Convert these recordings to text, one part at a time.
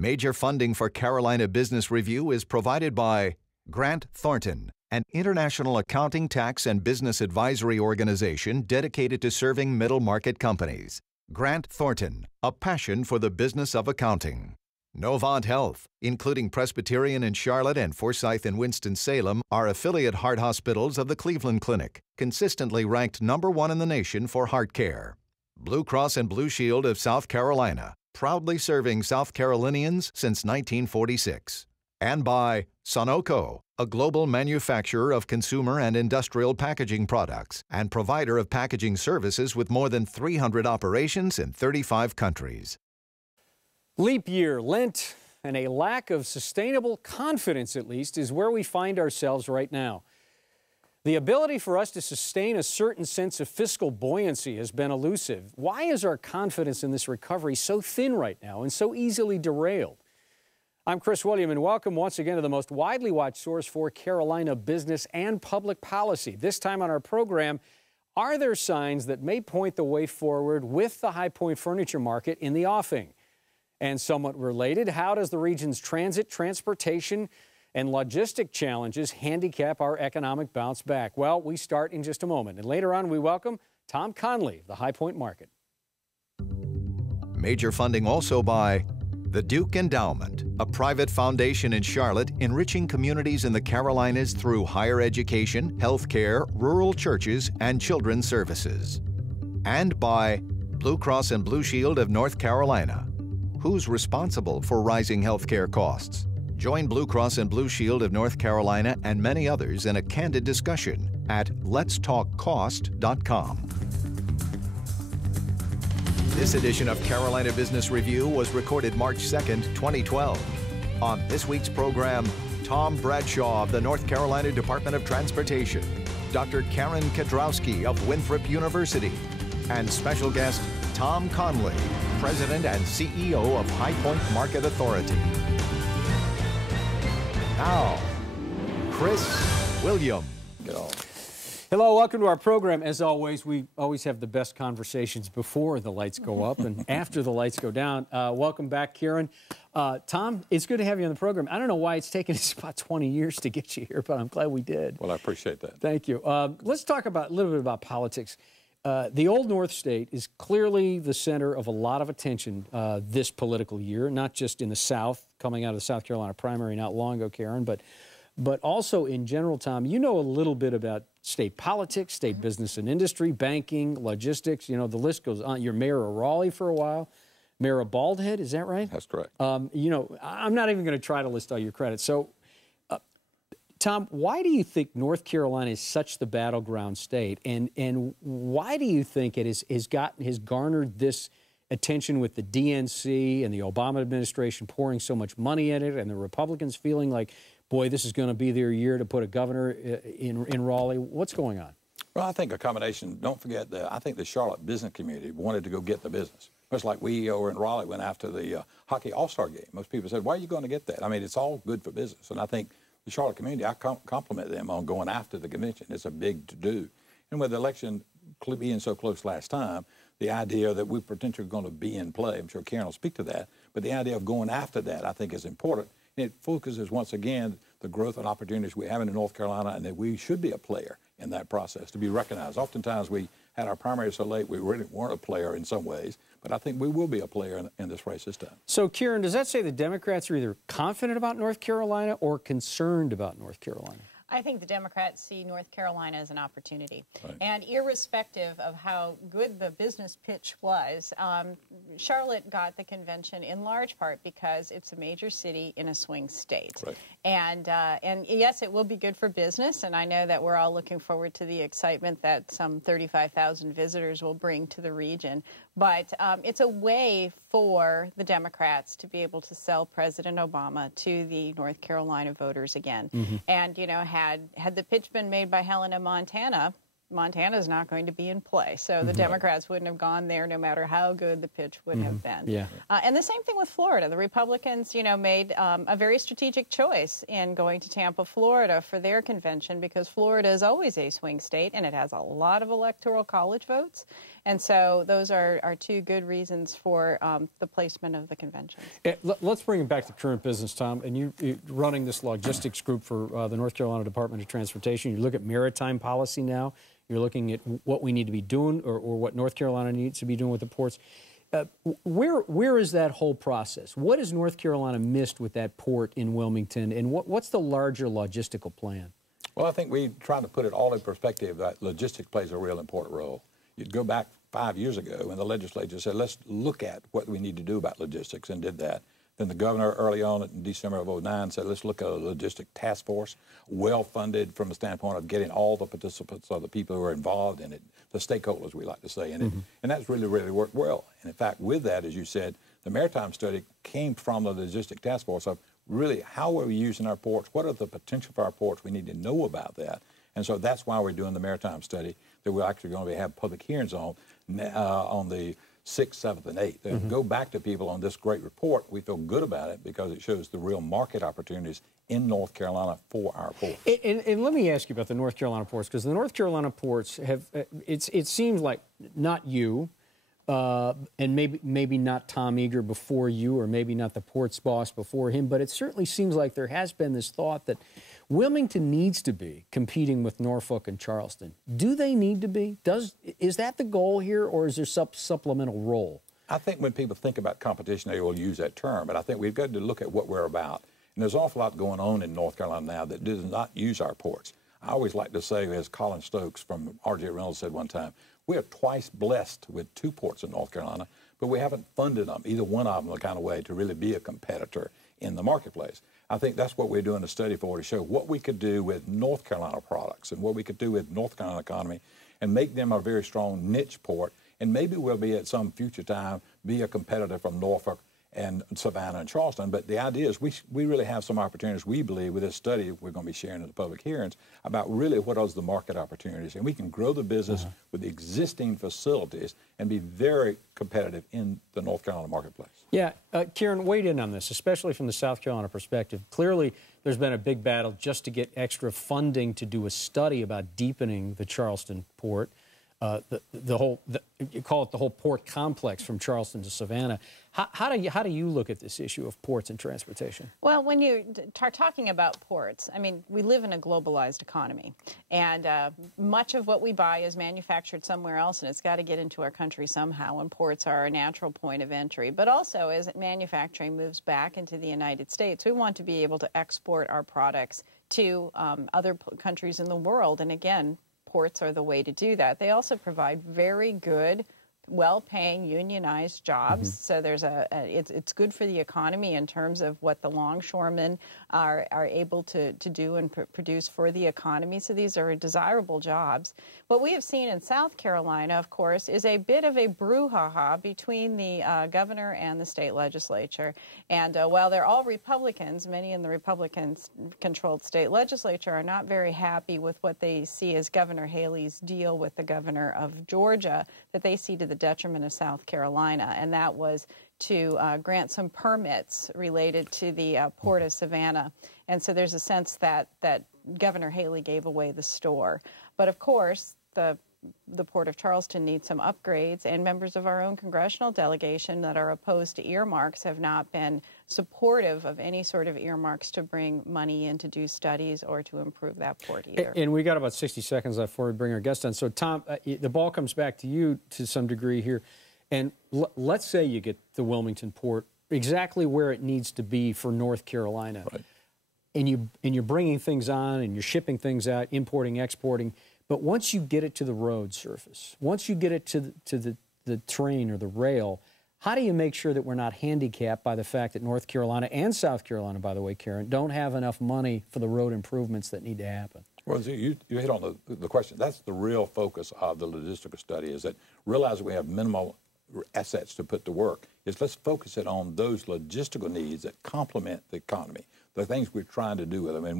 Major funding for Carolina Business Review is provided by Grant Thornton, an international accounting, tax, and business advisory organization dedicated to serving middle-market companies. Grant Thornton, a passion for the business of accounting. Novant Health, including Presbyterian in Charlotte and Forsyth in Winston-Salem, are affiliate heart hospitals of the Cleveland Clinic, consistently ranked #1 in the nation for heart care. Blue Cross and Blue Shield of South Carolina, proudly serving South Carolinians since 1946. And by Sonoco, a global manufacturer of consumer and industrial packaging products and provider of packaging services with more than 300 operations in 35 countries. Leap year, Lent, and a lack of sustainable confidence, at least, is where we find ourselves right now. The ability for us to sustain a certain sense of fiscal buoyancy has been elusive. Why is our confidence in this recovery so thin right now and so easily derailed? I'm Chris William, and welcome once again to the most widely watched source for Carolina business and public policy. This time on our program, are there signs that may point the way forward with the High Point furniture market in the offing? And somewhat related, how does the region's transit, transportation, and logistic challenges handicap our economic bounce back? Well, we start in just a moment. And later on, we welcome Tom Conley of the High Point Market. Major funding also by the Duke Endowment, a private foundation in Charlotte enriching communities in the Carolinas through higher education, health care, rural churches, and children's services. And by Blue Cross and Blue Shield of North Carolina. Who's responsible for rising health care costs? Join Blue Cross and Blue Shield of North Carolina and many others in a candid discussion at letstalkcost.com. This edition of Carolina Business Review was recorded March 2nd, 2012. On this week's program, Tom Bradshaw of the North Carolina Department of Transportation, Dr. Karen Kedrowski of Winthrop University, and special guest Tom Conley, President and CEO of High Point Market Authority. Now, Chris William. Hello, welcome to our program. As always, we always have the best conversations before the lights go up and after the lights go down. Welcome back, Karen. Tom, it's good to have you on the program. I don't know why it's taken us about 20 years to get you here, but I'm glad we did. Well, I appreciate that. Thank you. Let's talk a little bit about politics. The Old North State is clearly the center of a lot of attention this political year, not just in the South, coming out of the South Carolina primary not long ago, Karen, but also in general, Tom. You know a little bit about state politics, state business and industry, banking, logistics. You know, the list goes on. You're mayor of Raleigh for a while, mayor of Baldhead, is that right? That's correct. You know, I'm not even going to try to list all your credits. So, Tom, why do you think North Carolina is such the battleground state, and why do you think it has garnered this attention with the DNC and the Obama administration pouring so much money in it, and the Republicans feeling like, boy, this is going to be their year to put a governor in Raleigh? What's going on? Well, I think a combination. Don't forget that I think the Charlotte business community wanted to go get the business. Much like we over in Raleigh went after the hockey all-star game. Most people said, why are you going to get that? I mean, it's all good for business, and I think the Charlotte community, I compliment them on going after the convention. It's a big to-do. And with the election being so close last time, the idea that we're potentially going to be in play, I'm sure Karen will speak to that, but the idea of going after that, I think, is important. And it focuses, once again, the growth and opportunities we have in North Carolina, and that we should be a player in that process, to be recognized. Oftentimes, we had our primary so late, we really weren't a player in some ways, but I think we will be a player in this race this time. So, Kieran, does that say the Democrats are either confident about North Carolina or concerned about North Carolina? I think the Democrats see North Carolina as an opportunity. Right. And irrespective of how good the business pitch was, Charlotte got the convention in large part because it's a major city in a swing state. Right. And yes, it will be good for business, and I know that we're all looking forward to the excitement that some 35,000 visitors will bring to the region. But it's a way for the Democrats to be able to sell President Obama to the North Carolina voters again. Mm-hmm. And, you know, had the pitch been made by Helena, Montana's not going to be in play. So the Democrats wouldn't have gone there no matter how good the pitch would have been. Yeah. And the same thing with Florida. The Republicans, you know, made a very strategic choice in going to Tampa, Florida for their convention because Florida is always a swing state and it has a lot of electoral college votes. And so those are two good reasons for the placement of the conventions. Let's bring it back to current business, Tom. And you're running this logistics group for the North Carolina Department of Transportation. You look at maritime policy now. You're looking at what we need to be doing or what North Carolina needs to be doing with the ports. Where is that whole process? What has North Carolina missed with that port in Wilmington, and what's the larger logistical plan? Well, I think we try to put it all in perspective that logistics plays a real important role. You'd go back 5 years ago when the legislature said, let's look at what we need to do about logistics, and did that. Then the governor early on in December of '09 said, let's look at a logistic task force, well-funded from the standpoint of getting all the participants or the people who are involved in it, the stakeholders, we like to say, in it. And that's really, really worked well. And in fact, with that, as you said, the maritime study came from the logistic task force of really how are we using our ports, what are the potential for our ports, we need to know about that. And so that's why we're doing the maritime study that we're actually going to have public hearings on the 6th, 7th, and 8th. And go back to people on this great report. We feel good about it because it shows the real market opportunities in North Carolina for our ports. And let me ask you about the North Carolina ports, because the North Carolina ports have, it seems like not you, and maybe not Tom Eager before you, or maybe not the ports boss before him, but it certainly seems like there has been this thought that Wilmington needs to be competing with Norfolk and Charleston. Do they need to be? Is that the goal here, or is there supplemental role? I think when people think about competition, they will use that term, but I think we've got to look at what we're about. And there's an awful lot going on in North Carolina now that does not use our ports. I always like to say, as Colin Stokes from R.J. Reynolds said one time, we are twice blessed with 2 ports in North Carolina, but we haven't funded them, either one of them, the kind of way to really be a competitor in the marketplace. I think that's what we're doing a study for, to show what we could do with North Carolina products and what we could do with North Carolina economy and make them a very strong niche port. And maybe we'll be at some future time be a competitor from Norfolk and Savannah and Charleston. But the idea is we really have some opportunities, we believe, with this study we're going to be sharing in the public hearings about really what are the market opportunities. And we can grow the business with the existing facilities and be very competitive in the North Carolina marketplace. Yeah, Karen, weighed in on this, especially from the South Carolina perspective. Clearly, there's been a big battle just to get extra funding to do a study about deepening the Charleston port. You call it the whole port complex from Charleston to Savannah. How do you look at this issue of ports and transportation? Well, when you are talking about ports, I mean, we live in a globalized economy, and much of what we buy is manufactured somewhere else, and it's got to get into our country somehow, and ports are a natural point of entry. But also, as manufacturing moves back into the United States, we want to be able to export our products to other countries in the world, and again, ports are the way to do that. They also provide very good, well-paying, unionized jobs. So there's it's good for the economy in terms of what the longshoremen are able to do and produce for the economy. So these are desirable jobs. What we have seen in South Carolina, of course, is a bit of a brouhaha between the governor and the state legislature. And while they're all Republicans, many in the Republican-controlled state legislature are not very happy with what they see as Governor Haley's deal with the governor of Georgia, that they see to the detriment of South Carolina, and that was to grant some permits related to the Port of Savannah. And so there's a sense that Governor Haley gave away the store. But of course, the Port of Charleston needs some upgrades, and members of our own congressional delegation that are opposed to earmarks have not been supportive of any sort of earmarks to bring money in to do studies or to improve that port either. And we got about 60 seconds left before we bring our guest on. So, Tom, the ball comes back to you to some degree here. And let's say you get the Wilmington port exactly where it needs to be for North Carolina. Right. And you're bringing things on and you're shipping things out, importing, exporting. But once you get it to the road surface, once you get it to the train or the rail, how do you make sure that we're not handicapped by the fact that North Carolina and South Carolina, by the way, Karen, don't have enough money for the road improvements that need to happen? Well, you hit on the question. That's the real focus of the logistical study, is that realizing we have minimal assets to put to work, is let's focus it on those logistical needs that complement the economy, the things we're trying to do with them, and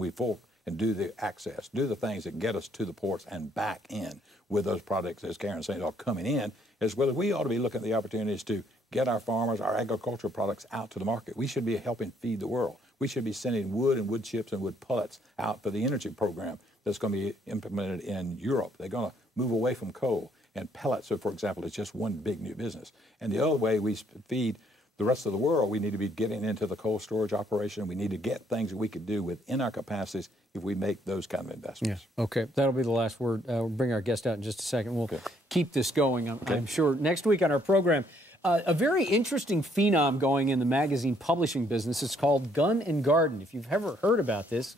and do the access, do the things that get us to the ports and back in with those products, as Karen said, are coming in, as well as we ought to be looking at the opportunities to get our farmers, our agricultural products out to the market. We should be helping feed the world. We should be sending wood and wood chips and wood pellets out for the energy program that's going to be implemented in Europe. They're going to move away from coal. And pellets, for example, is just one big new business. And the other way we feed the rest of the world, we need to be getting into the cold storage operation. We need to get things that we could do within our capacities if we make those kind of investments. Yeah. Okay, that'll be the last word. We'll bring our guest out in just a second. We'll keep this going, I'm sure. Next week on our program, a very interesting phenom going in the magazine publishing business. It's called Gun and Garden. If you've ever heard about this,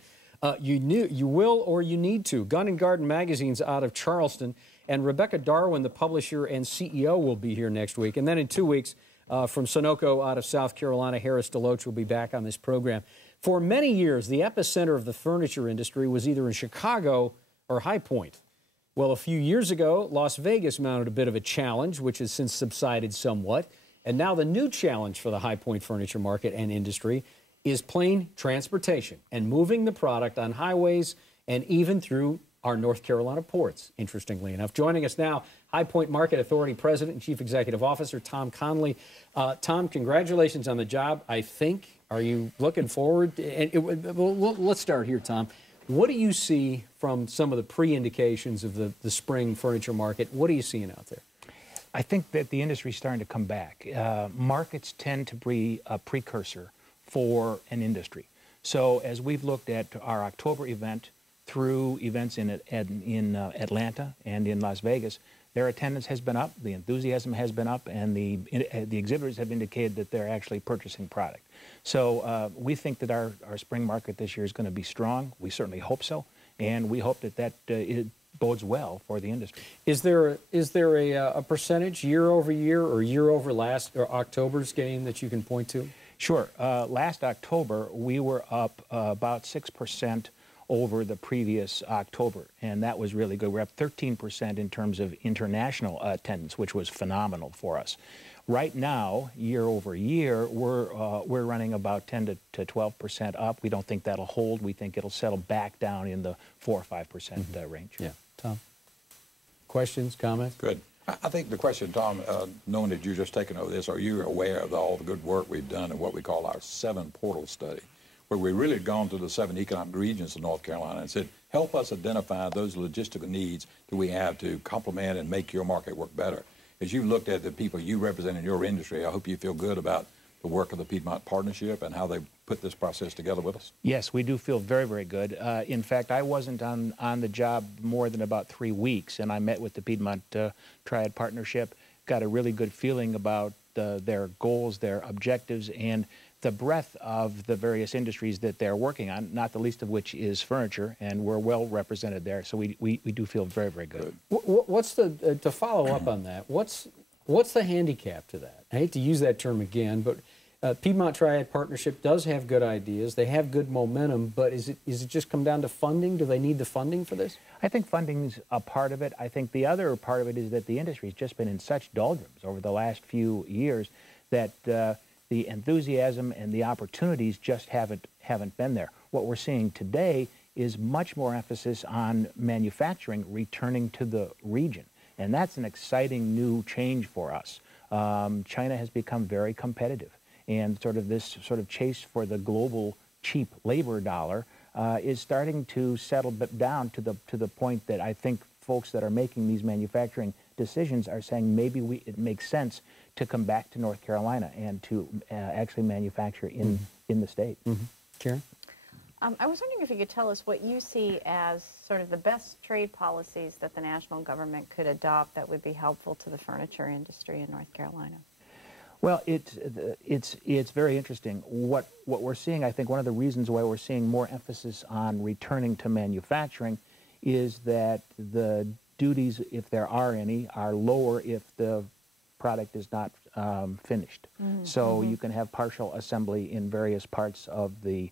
you will or you need to. Gun and Garden magazine's out of Charleston, and Rebecca Darwin, the publisher and CEO, will be here next week. And then in 2 weeks, from Sunoco out of South Carolina, Harris DeLoach will be back on this program. For many years, the epicenter of the furniture industry was either in Chicago or High Point. Well, a few years ago, Las Vegas mounted a bit of a challenge, which has since subsided somewhat. And now the new challenge for the High Point furniture market and industry is plain transportation and moving the product on highways and even through our North Carolina ports, interestingly enough. Joining us now, High Point Market Authority President and Chief Executive Officer Tom Conley. Tom, congratulations on the job, I think. Are you looking forward? Let's start here, Tom. What do you see from some of the pre-indications of the spring furniture market? What are you seeing out there? I think that the industry is starting to come back. Markets tend to be a precursor for an industry. So as we've looked at our October event through events in Atlanta and in Las Vegas, their attendance has been up, the enthusiasm has been up, and the exhibitors have indicated that they're actually purchasing product. So we think that our spring market this year is going to be strong. We certainly hope so, and we hope that it bodes well for the industry. Is there a percentage year over year or year over last or October's gain that you can point to? Sure. Last October, we were up about 6% over the previous October, and that was really good. We're up 13% in terms of international attendance, which was phenomenal for us. Right now, year over year, we're running about 10 to 12% up. We don't think that'll hold. We think it'll settle back down in the 4 or 5% range. Yeah, Tom. Questions, comments? Good. I think the question, Tom, knowing that you're just taking over this, are you aware of all the good work we've done in what we call our 7 portal study, where we really had gone to the 7 economic regions of North Carolina and said, help us identify those logistical needs that we have to complement and make your market work better. As you looked at the people you represent in your industry, I hope you feel good about the work of the Piedmont Partnership and how they put this process together with us. Yes, we do feel very, very good. In fact, I wasn't on the job more than about 3 weeks, and I met with the Piedmont Triad Partnership, got a really good feeling about their goals, their objectives, and the breadth of the various industries that they're working on, not the least of which is furniture, and we're well represented there. So we do feel very, very good. What's to follow up on that, what's the handicap to that? I hate to use that term again, but Piedmont Triad Partnership does have good ideas. They have good momentum, but is it just come down to funding? Do they need the funding for this? I think funding's a part of it. I think the other part of it is that the industry's just been in such doldrums over the last few years that the enthusiasm and the opportunities just haven't been there. What we're seeing today is much more emphasis on manufacturing returning to the region, and that's an exciting new change for us. China has become very competitive, and this chase for the global cheap labor dollar is starting to settle down to the point that I think folks that are making these manufacturing decisions are saying maybe it makes sense to come back to North Carolina and to actually manufacture in the state. Karen? I was wondering if you could tell us what you see as sort of the best trade policies that the national government could adopt that would be helpful to the furniture industry in North Carolina. Well, it's very interesting. What we're seeing, I think one of the reasons why we're seeing more emphasis on returning to manufacturing is that the duties, if there are any, are lower if the product is not finished. So you can have partial assembly in various parts of the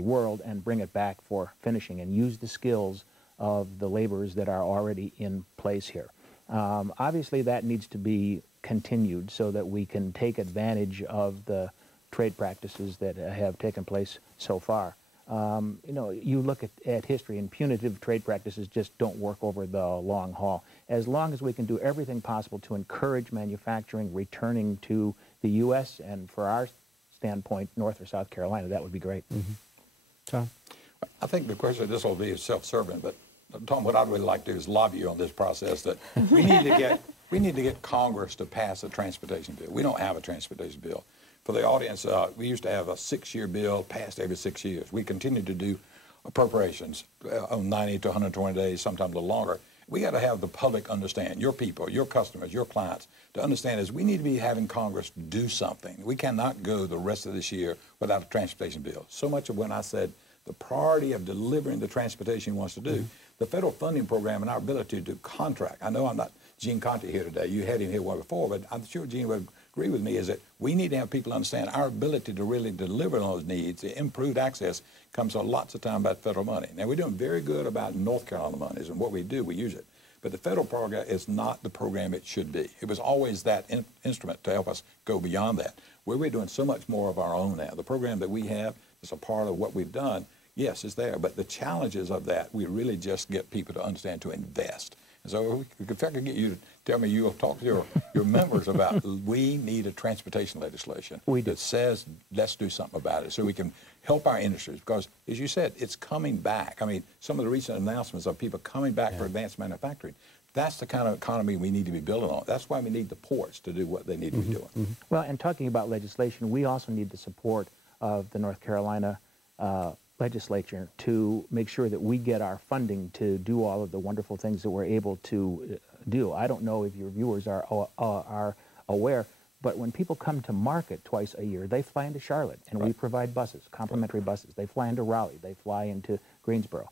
world and bring it back for finishing and use the skills of the laborers that are already in place here. Obviously that needs to be continued so that we can take advantage of the trade practices that have taken place so far. You look at history, and punitive trade practices just don't work over the long haul. As long as we can do everything possible to encourage manufacturing returning to the U.S. and, for our standpoint, North or South Carolina, that would be great. Tom? I think the question, this will be self-serving, but Tom, what I'd really like to do is lobby you on this process that we need to get Congress to pass a transportation bill. We don't have a transportation bill. For the audience, we used to have a 6-year bill passed every 6 years. We continue to do appropriations on 90 to 120 days, sometimes a little longer. We got to have the public understand, your people, your customers, your clients, to understand is we need to be having Congress do something. We cannot go the rest of this year without a transportation bill. So much of when I said the priority of delivering the transportation he wants to do, the federal funding program and our ability to contract. I know I'm not Gene Conte here today. You had him here one before, but I'm sure Gene would agree with me is that we need to have people understand our ability to really deliver on those needs. The improved access comes on lots of time about federal money. Now, we're doing very good about North Carolina monies, and what we do, we use it. But the federal program is not the program it should be. It was always that instrument to help us go beyond that. Where we're doing so much more of our own now. The program that we have is a part of what we've done. Yes, it's there, but the challenges of that, we really just get people to understand to invest. And so if I could get you to tell me, you'll talk to your members about we need a transportation legislation that says let's do something about it so we can help our industries because, as you said, it's coming back. I mean, some of the recent announcements of people coming back for advanced manufacturing, that's the kind of economy we need to be building on. That's why we need the ports to do what they need to be doing. Well, and talking about legislation, we also need the support of the North Carolina legislature to make sure that we get our funding to do all of the wonderful things that we're able to do. I don't know if your viewers are aware, but when people come to market twice a year, they fly into Charlotte, and we provide buses, complimentary buses. They fly into Raleigh. They fly into Greensboro.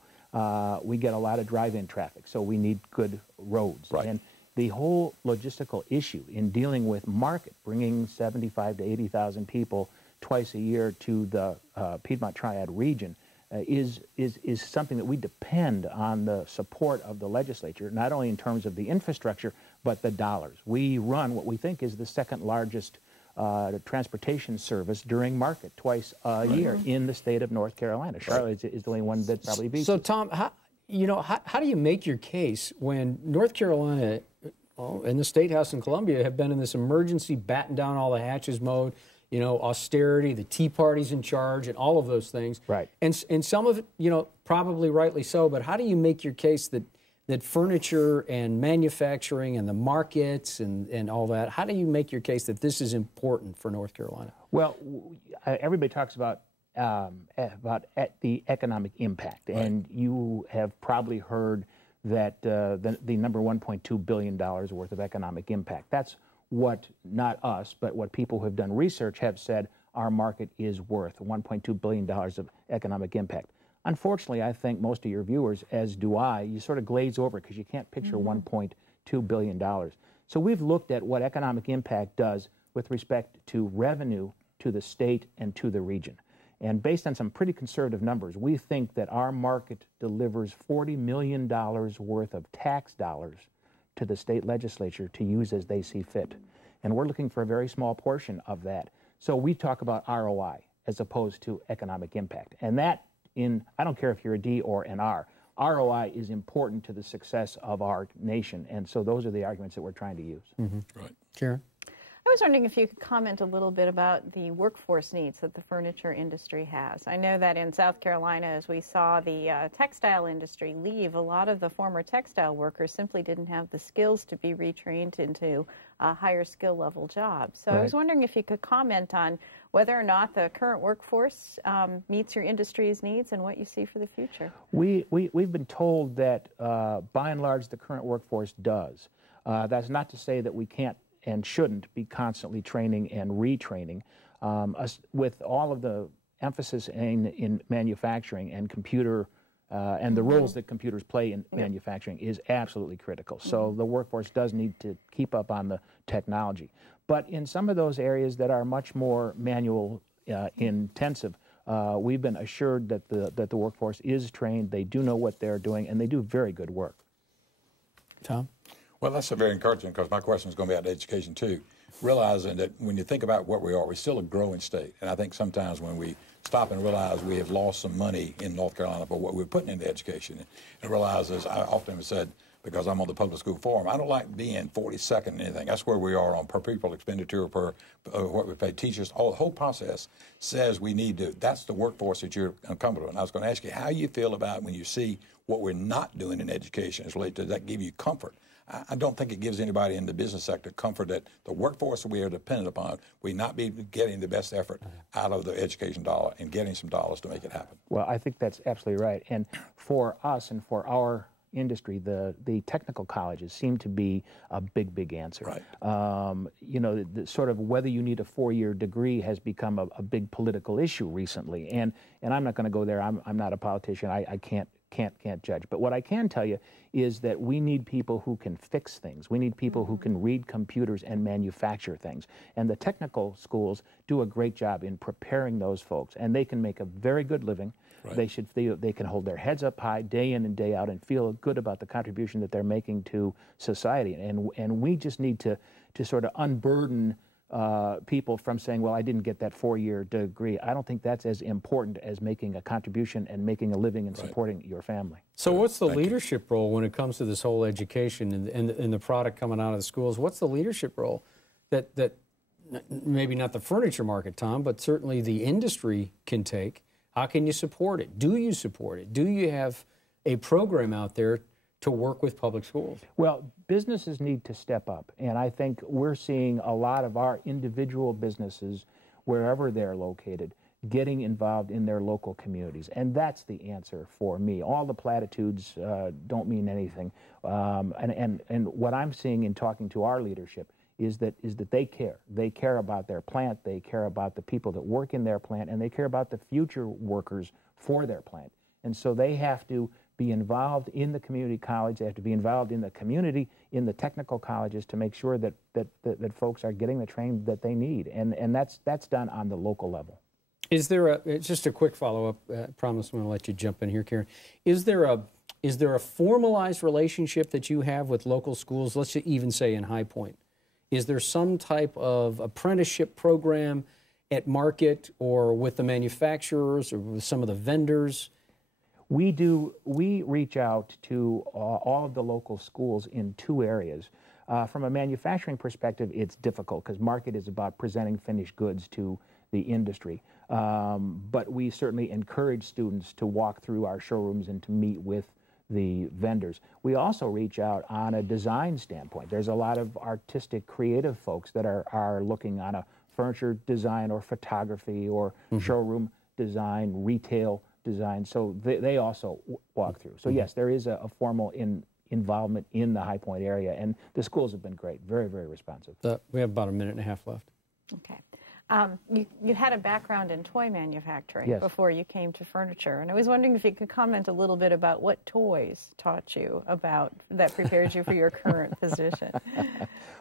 We get a lot of drive-in traffic, so we need good roads. And the whole logistical issue in dealing with market, bringing 75 to 80,000 people twice a year to the Piedmont Triad region is something that we depend on the support of the legislature, not only in terms of the infrastructure, but the dollars. We run what we think is the second largest transportation service during market twice a year in the state of North Carolina. Charlotte is the only one that probably beats So, it. Tom, how do you make your case when North Carolina and the State House in Columbia have been in this emergency batten down all the hatches mode, you know, austerity, the Tea Party's in charge, and all of those things. Right. And some of it, you know, probably rightly so, but how do you make your case that furniture and manufacturing and the markets and all that, how do you make your case that this is important for North Carolina? Well, everybody talks about the economic impact, and you have probably heard that the number $1.2 billion worth of economic impact. That's what, not us, but what people who have done research have said our market is worth, $1.2 billion of economic impact. Unfortunately, I think most of your viewers, as do I, you sort of glaze over because you can't picture $1.2 billion. So we've looked at what economic impact does with respect to revenue to the state and to the region. And based on some pretty conservative numbers, we think that our market delivers $40 million worth of tax dollars to the state legislature to use as they see fit. And we're looking for a very small portion of that. So we talk about ROI as opposed to economic impact. And that, I don't care if you're a D or an R, ROI is important to the success of our nation. And so those are the arguments that we're trying to use. Right. Karen? I was wondering if you could comment a little bit about the workforce needs that the furniture industry has. I know that in South Carolina, as we saw the textile industry leave, a lot of the former textile workers simply didn't have the skills to be retrained into higher skill level jobs. So I was wondering if you could comment on whether or not the current workforce meets your industry's needs and what you see for the future. We've been told that by and large the current workforce does. That's not to say that we can't and shouldn't be constantly training and retraining. With all of the emphasis in manufacturing and computer and the roles that computers play in manufacturing is absolutely critical. So the workforce does need to keep up on the technology. But in some of those areas that are much more manual intensive, we've been assured that the workforce is trained, they do know what they're doing, and they do very good work. Tom? Well, that's very encouraging because my question is going to be about education too. Realizing that when you think about what we are, we're still a growing state. And I think sometimes when we stop and realize we have lost some money in North Carolina for what we're putting into education, and realize, as I often have said, because I'm on the public school forum, I don't like being 42nd in anything. That's where we are on per pupil expenditure, per what we pay teachers. The whole process says we need to, that's the workforce that you're incumbent on. I was going to ask you how you feel about when you see what we're not doing in education is related to does that give you comfort? I don't think it gives anybody in the business sector comfort that the workforce we are dependent upon, we not be getting the best effort out of the education dollar and getting some dollars to make it happen. Well, I think that's absolutely right. And for us and for our industry, the technical colleges seem to be a big answer. Right. You know, the sort of whether you need a 4-year degree has become a big political issue recently. And I'm not going to go there. I'm not a politician. I can't judge. But what I can tell you is that we need people who can fix things. We need people who can read computers and manufacture things. And the technical schools do a great job in preparing those folks. And they can make a very good living. Right. They can hold their heads up high day in and day out and feel good about the contribution that they're making to society. And we just need to sort of unburden people from saying, well, I didn't get that 4-year degree. I don't think that's as important as making a contribution and making a living and supporting your family. So what's the leadership role when it comes to this whole education and the product coming out of the schools? What's the leadership role that maybe not the furniture market, Tom, but certainly the industry can take? How can you support it? Do you support it? Do you have a program out there to work with public schools? Well, businesses need to step up, and I think we're seeing a lot of our individual businesses, wherever they're located, getting involved in their local communities, and that's the answer for me. All the platitudes don't mean anything, and what I'm seeing in talking to our leadership is that they care. They care about their plant, they care about the people that work in their plant, and they care about the future workers for their plant. And so they have to be involved in the community college. They have to be involved in the community, in the technical colleges, to make sure that folks are getting the training that they need. And that's done on the local level. Is there just a quick follow-up? I promise I'm going to let you jump in here, Karen. Is there a formalized relationship that you have with local schools, let's even say in High Point? Is there some type of apprenticeship program at market or with the manufacturers or with some of the vendors? We reach out to all of the local schools in 2 areas. From a manufacturing perspective, it's difficult because market is about presenting finished goods to the industry. But we certainly encourage students to walk through our showrooms and to meet with the vendors. We also reach out on a design standpoint. There's a lot of artistic, creative folks that are looking on a furniture design or photography or showroom design, retail design. So they also walk through. So yes, there is a formal involvement in the High Point area, and the schools have been great, very responsive. We have about a minute and a half left. Okay. You had a background in toy manufacturing before you came to furniture, and I was wondering if you could comment a little bit about what toys taught you about that prepared you for your current position.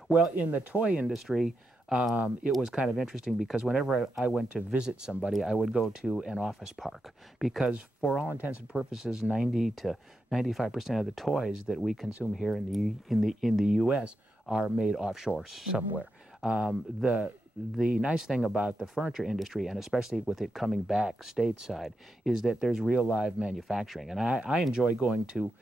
Well, in the toy industry, it was kind of interesting because whenever I went to visit somebody, I would go to an office park because for all intents and purposes, 90 to 95% of the toys that we consume here in the U.S. are made offshore somewhere. The nice thing about the furniture industry, and especially with it coming back stateside, is that there's real live manufacturing. And I enjoy going to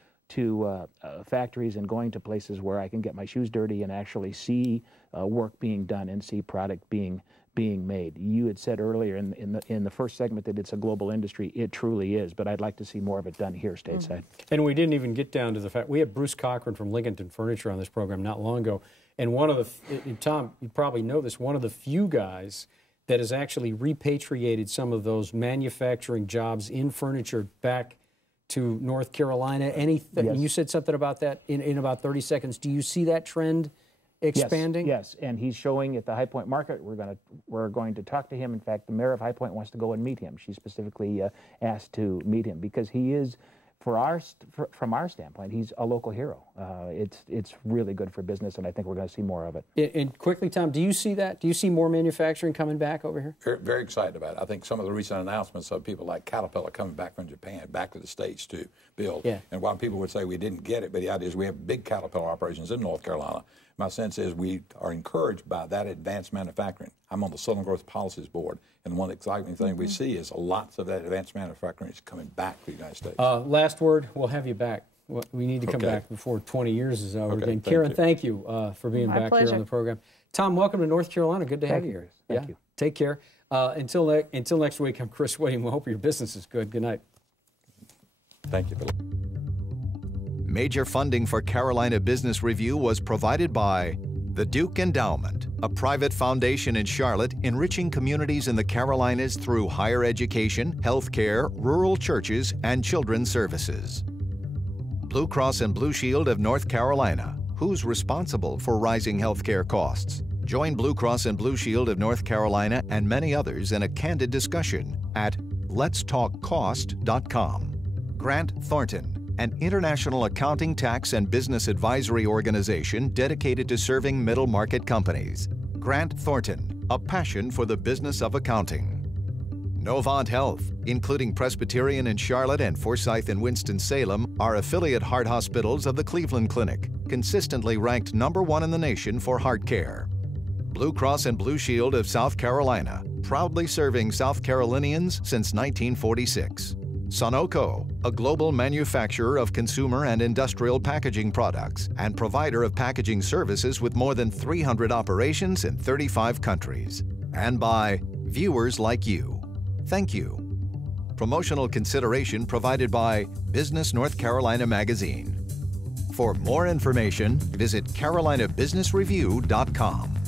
factories and going to places where I can get my shoes dirty and actually see work being done and see product being made. You had said earlier in the first segment that it's a global industry. It truly is, but I'd like to see more of it done here stateside. And we didn't even get down to the fact, we had Bruce Cochran from Lincolnton Furniture on this program not long ago, and one of the, Tom, you probably know this, one of the few guys that has actually repatriated some of those manufacturing jobs in furniture back to North Carolina. Anything? You said something about that in about 30 seconds. Do you see that trend expanding? Yes, and he's showing at the High Point market. We're going to talk to him. In fact, the mayor of High Point wants to go and meet him. She specifically asked to meet him because he is, from our standpoint, he's a local hero. It's really good for business, and I think we're going to see more of it. And quickly, Tom, do you see that? Do you see more manufacturing coming back over here? Very, very excited about it. I think some of the recent announcements of people like Caterpillar coming back from Japan, back to the States to build. Yeah. And while people would say we didn't get it, but the idea is we have big Caterpillar operations in North Carolina. My sense is we are encouraged by that advanced manufacturing. I'm on the Southern Growth Policies Board, and one exciting thing we see is lots of that advanced manufacturing is coming back to the United States. Last word, we'll have you back. We need to come back before 20 years is over. Okay, Karen, thank you for being back here on the program. Tom, welcome to North Carolina. Good to have you here. Thank you. Take care. Until next week, I'm Chris Whitting. We hope your business is good. Good night. Thank you, Philip. Major funding for Carolina Business Review was provided by the Duke Endowment, a private foundation in Charlotte enriching communities in the Carolinas through higher education, healthcare, rural churches, and children's services. Blue Cross and Blue Shield of North Carolina. Who's responsible for rising healthcare costs? Join Blue Cross and Blue Shield of North Carolina and many others in a candid discussion at letstalkcost.com. Grant Thornton, an international accounting, tax, and business advisory organization dedicated to serving middle-market companies. Grant Thornton, a passion for the business of accounting. Novant Health, including Presbyterian in Charlotte and Forsyth in Winston-Salem, are affiliate heart hospitals of the Cleveland Clinic, consistently ranked #1 in the nation for heart care. Blue Cross and Blue Shield of South Carolina, proudly serving South Carolinians since 1946. Sunoco, a global manufacturer of consumer and industrial packaging products and provider of packaging services with more than 300 operations in 35 countries. And by viewers like you. Thank you. Promotional consideration provided by Business North Carolina Magazine. For more information, visit carolinabusinessreview.com.